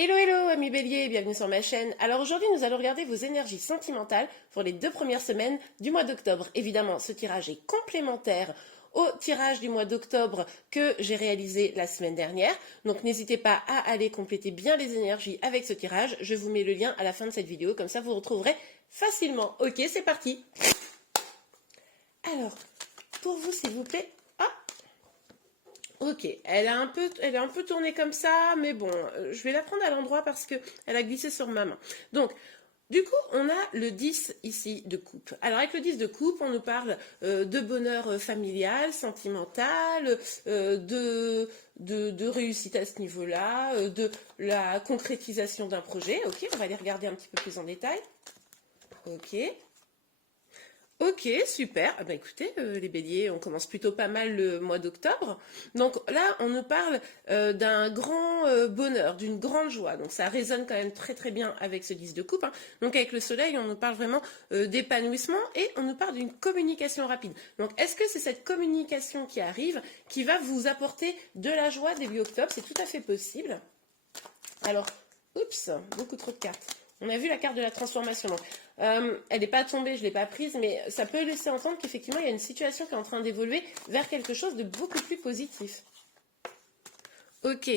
Hello hello amis béliers, bienvenue sur ma chaîne. Alors aujourd'hui nous allons regarder vos énergies sentimentales pour les 2 premières semaines du mois d'octobre. Évidemment ce tirage est complémentaire au tirage du mois d'octobre que j'ai réalisé la semaine dernière. Donc n'hésitez pas à aller compléter bien les énergies avec ce tirage. Je vous mets le lien à la fin de cette vidéo, comme ça vous retrouverez facilement. Ok, c'est parti. Alors, pour vous s'il vous plaît. Ok, elle est un peu tournée comme ça, mais bon, je vais la prendre à l'endroit parce qu'elle a glissé sur ma main. Donc, du coup, on a le 10 ici de coupe. Alors, avec le 10 de coupe, on nous parle de bonheur familial, sentimental, de réussite à ce niveau-là, de la concrétisation d'un projet. Ok, on va les regarder un petit peu plus en détail. Ok. Ok, super. Ah ben écoutez, les béliers, on commence plutôt pas mal le mois d'octobre. Donc là, on nous parle d'un grand bonheur, d'une grande joie. Donc ça résonne quand même très très bien avec ce 10 de coupe, hein. Donc avec le soleil, on nous parle vraiment d'épanouissement et on nous parle d'une communication rapide. Donc est-ce que c'est cette communication qui arrive qui va vous apporter de la joie début octobre? C'est tout à fait possible. Alors, oups, beaucoup trop de cartes. On a vu la carte de la transformation. Donc, elle n'est pas tombée, je ne l'ai pas prise, mais ça peut laisser entendre qu'effectivement, il y a une situation qui est en train d'évoluer vers quelque chose de beaucoup plus positif. Ok.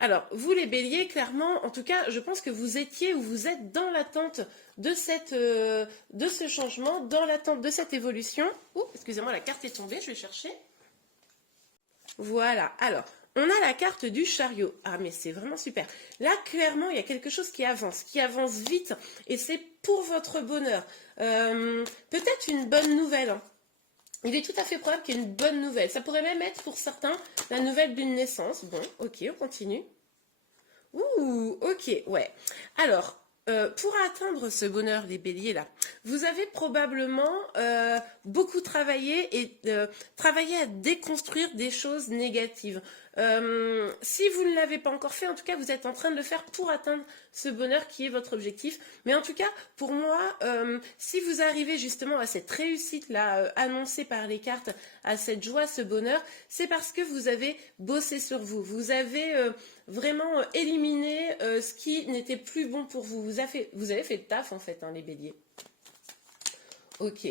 Alors, vous les béliers, clairement, en tout cas, je pense que vous étiez ou vous êtes dans l'attente de ce changement, dans l'attente de cette évolution. Ouh, excusez-moi, la carte est tombée, je vais chercher. Voilà, alors, on a la carte du chariot. Ah, mais c'est vraiment super. Là, clairement, il y a quelque chose qui avance vite, et c'est pour votre bonheur. Peut-être une bonne nouvelle, hein. Il est tout à fait probable qu'il y ait une bonne nouvelle. Ça pourrait même être, pour certains, la nouvelle d'une naissance. Bon, ok, on continue. Ouh, ok, ouais. Alors, pour atteindre ce bonheur des béliers là, vous avez probablement beaucoup travaillé et travaillé à déconstruire des choses négatives. Si vous ne l'avez pas encore fait, en tout cas, vous êtes en train de le faire pour atteindre ce bonheur qui est votre objectif. Mais en tout cas, pour moi, si vous arrivez justement à cette réussite-là annoncée par les cartes, à cette joie, ce bonheur, c'est parce que vous avez bossé sur vous. Vous avez vraiment éliminé ce qui n'était plus bon pour vous. Vous avez fait le taf, en fait, hein, les béliers. Ok.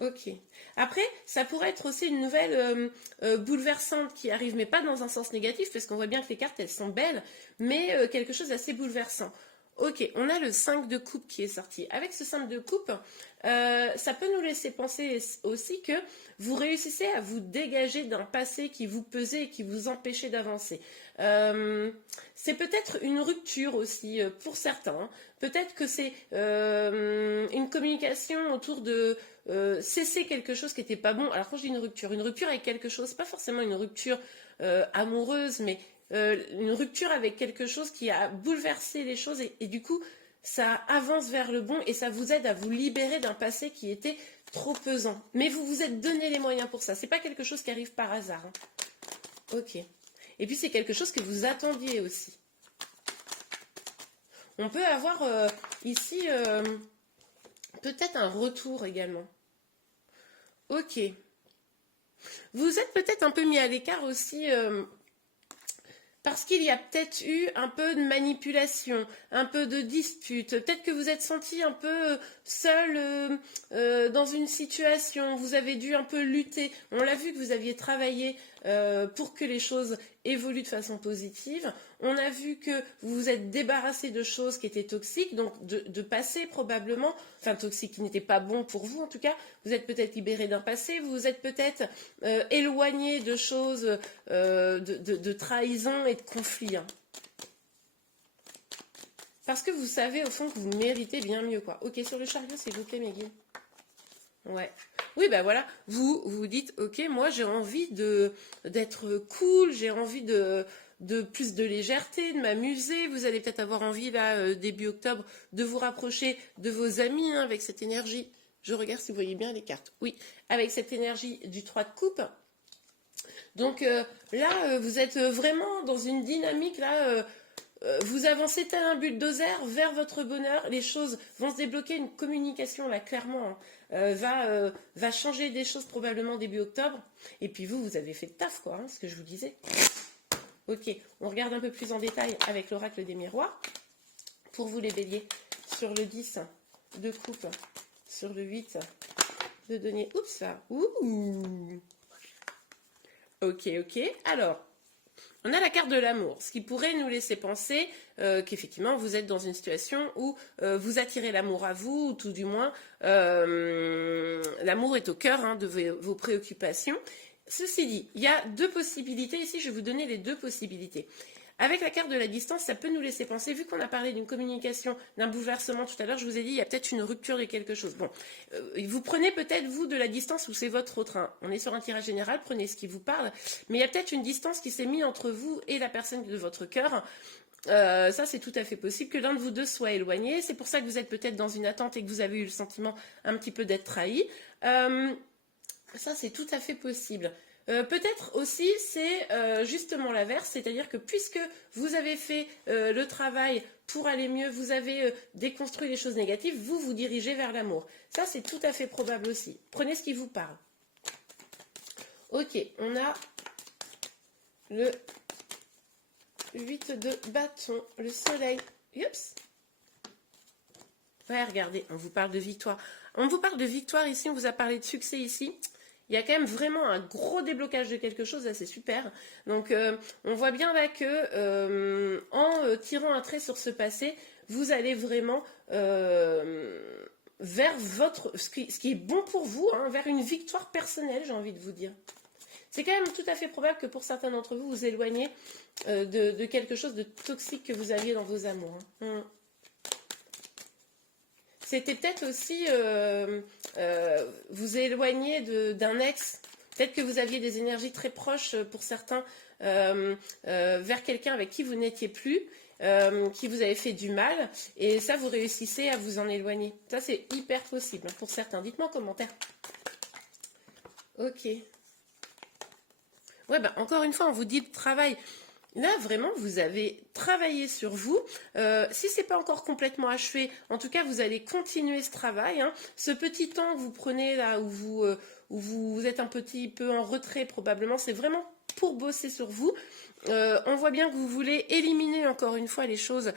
Ok. Après, ça pourrait être aussi une nouvelle bouleversante qui arrive, mais pas dans un sens négatif, parce qu'on voit bien que les cartes, elles sont belles, mais quelque chose d'assez bouleversant. Ok, on a le 5 de coupe qui est sorti. Avec ce 5 de coupe, ça peut nous laisser penser aussi que vous réussissez à vous dégager d'un passé qui vous pesait et qui vous empêchait d'avancer. C'est peut-être une rupture aussi pour certains. Peut-être que c'est une communication autour de cesser quelque chose qui n'était pas bon. Alors quand je dis une rupture avec quelque chose, pas forcément une rupture amoureuse, mais une rupture avec quelque chose qui a bouleversé les choses et du coup ça avance vers le bon et ça vous aide à vous libérer d'un passé qui était trop pesant. Mais vous vous êtes donné les moyens pour ça. C'est pas quelque chose qui arrive par hasard, hein. Ok. Et puis c'est quelque chose que vous attendiez aussi. On peut avoir ici peut-être un retour également. Ok. Vous êtes peut-être un peu mis à l'écart aussi parce qu'il y a peut-être eu un peu de manipulation, un peu de dispute. Peut-être que vous êtes senti un peu seul dans une situation. Vous avez dû un peu lutter. On l'a vu que vous aviez travaillé pour que les choses évoluent de façon positive. On a vu que vous vous êtes débarrassé de choses qui étaient toxiques, donc de passé probablement, enfin toxiques qui n'étaient pas bons pour vous en tout cas. Vous êtes peut-être libéré d'un passé, vous vous êtes peut-être éloigné de choses de trahison et de conflits, hein. Parce que vous savez au fond que vous méritez bien mieux, quoi. Ok, sur le chariot, s'il vous plaît, Meggy. Ouais. Oui, ben voilà, vous dites, ok, moi j'ai envie d'être cool, j'ai envie de plus de légèreté, de m'amuser. Vous allez peut-être avoir envie, là, début octobre, de vous rapprocher de vos amis, hein, avec cette énergie. Je regarde si vous voyez bien les cartes. Oui, avec cette énergie du 3 de coupe. Donc là, vous êtes vraiment dans une dynamique, là, vous avancez tel un bulldozer vers votre bonheur, les choses vont se débloquer, une communication là clairement va changer des choses probablement début octobre. Et puis vous avez fait le taf, quoi, hein, ce que je vous disais. Ok, on regarde un peu plus en détail avec l'oracle des miroirs. Pour vous les béliers, sur le 10 de coupe, sur le 8 de denier. Oups, là. Ouh. Ok, ok. Alors, on a la carte de l'amour, ce qui pourrait nous laisser penser qu'effectivement vous êtes dans une situation où vous attirez l'amour à vous, ou tout du moins l'amour est au cœur hein, de vos préoccupations. Ceci dit, il y a deux possibilités. Ici, je vais vous donner les deux possibilités. Avec la carte de la distance, ça peut nous laisser penser, vu qu'on a parlé d'une communication, d'un bouleversement tout à l'heure, je vous ai dit, il y a peut-être une rupture de quelque chose. Bon, vous prenez peut-être, vous, de la distance ou c'est votre train. On est sur un tirage général, prenez ce qui vous parle, mais il y a peut-être une distance qui s'est mise entre vous et la personne de votre cœur. Ça, c'est tout à fait possible que l'un de vous deux soit éloigné. C'est pour ça que vous êtes peut-être dans une attente et que vous avez eu le sentiment un petit peu d'être trahi. Ça, c'est tout à fait possible. Peut-être aussi c'est justement l'inverse, c'est-à-dire que puisque vous avez fait le travail pour aller mieux, vous avez déconstruit les choses négatives, vous vous dirigez vers l'amour. Ça c'est tout à fait probable aussi. Prenez ce qui vous parle. Ok, on a le 8 de bâton, le soleil. Oups. Ouais, regardez, on vous parle de victoire. On vous parle de victoire ici, on vous a parlé de succès ici. Il y a quand même vraiment un gros déblocage de quelque chose, là c'est super. Donc on voit bien là que en tirant un trait sur ce passé, vous allez vraiment vers ce qui est bon pour vous, hein, vers une victoire personnelle, j'ai envie de vous dire. C'est quand même tout à fait probable que pour certains d'entre vous, vous éloignez de quelque chose de toxique que vous aviez dans vos amours. Hein. C'était peut-être aussi vous éloigner d'un ex. Peut-être que vous aviez des énergies très proches pour certains vers quelqu'un avec qui vous n'étiez plus, qui vous avait fait du mal. Et ça, vous réussissez à vous en éloigner. Ça, c'est hyper possible pour certains. Dites-moi en commentaire. Ok. Ouais, bah, encore une fois, on vous dit le travail. Là, vraiment, vous avez travaillé sur vous. Si ce n'est pas encore complètement achevé, en tout cas, vous allez continuer ce travail. Hein. Ce petit temps que vous prenez là, où vous êtes un petit peu en retrait probablement, c'est vraiment pour bosser sur vous. On voit bien que vous voulez éliminer encore une fois les choses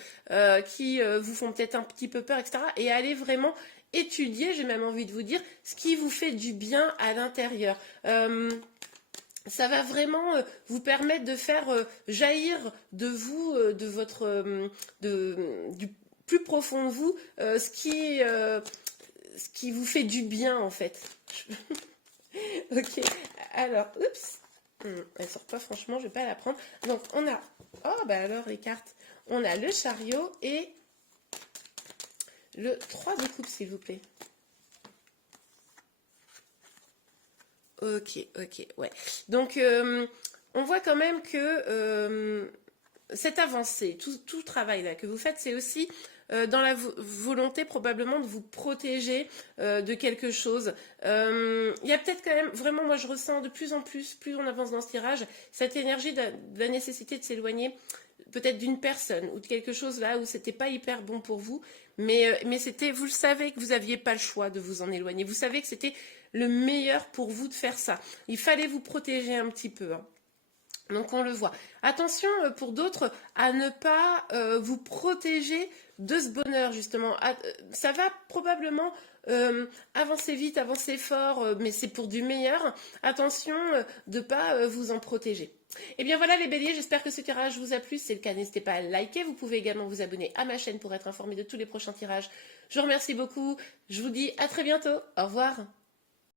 qui vous font peut-être un petit peu peur, etc. Et aller vraiment étudier, j'ai même envie de vous dire, ce qui vous fait du bien à l'intérieur. Ça va vraiment vous permettre de faire jaillir de vous, du plus profond de vous, ce qui vous fait du bien en fait. Ok, alors, oups, elle sort pas franchement, je vais pas la prendre. Donc on a, oh bah alors les cartes, on a le chariot et le 3 de coupe s'il vous plaît. Ok, ouais. Donc, on voit quand même que cette avancée, tout travail là que vous faites, c'est aussi dans la volonté probablement de vous protéger de quelque chose. Il y a peut-être quand même, vraiment, moi je ressens de plus en plus, plus on avance dans ce tirage, cette énergie de la nécessité de s'éloigner peut-être d'une personne ou de quelque chose là où c'était pas hyper bon pour vous, mais c'était, vous le savez que vous n'aviez pas le choix de vous en éloigner. Vous savez que c'était le meilleur pour vous de faire ça. Il fallait vous protéger un petit peu. Hein. Donc on le voit. Attention pour d'autres à ne pas vous protéger de ce bonheur justement. Ça va probablement avancer vite, avancer fort, mais c'est pour du meilleur. Attention de ne pas vous en protéger. Et bien voilà les béliers, j'espère que ce tirage vous a plu. Si c'est le cas, n'hésitez pas à liker. Vous pouvez également vous abonner à ma chaîne pour être informé de tous les prochains tirages. Je vous remercie beaucoup. Je vous dis à très bientôt. Au revoir.